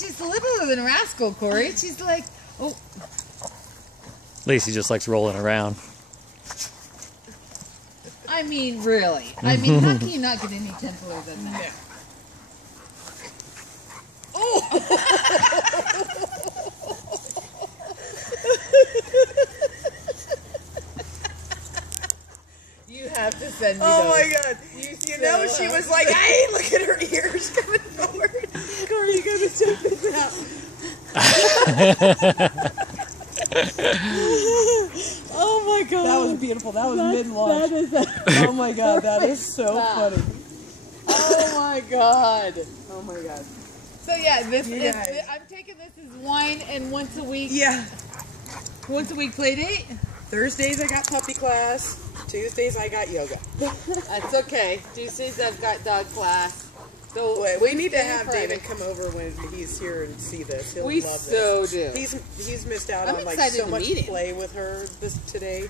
she's littler than Rascal, Corey. She's like, oh. Lacey just likes rolling around. I mean, really. I mean, how can you not get any gentler than that? Yeah. Oh! You have to send me Oh those. my god. You know, she was like, hey, look at her ears coming forward. Corey, you gotta check this out. Oh my god. That was beautiful. That was mid-launch. Oh my god, that is so funny. Oh my god. Oh my god. So yeah, this You is, guys. I'm taking this as wine and once a week Yeah. play date. Thursdays I got puppy class. Tuesdays I got yoga. That's okay. Tuesdays I've got dog class. So Wait, we need to Wednesday and have Friday. David come over when he's here and see this. He'll We love so this. do. He's missed out I'm on like excited so to much meet him. play with her today.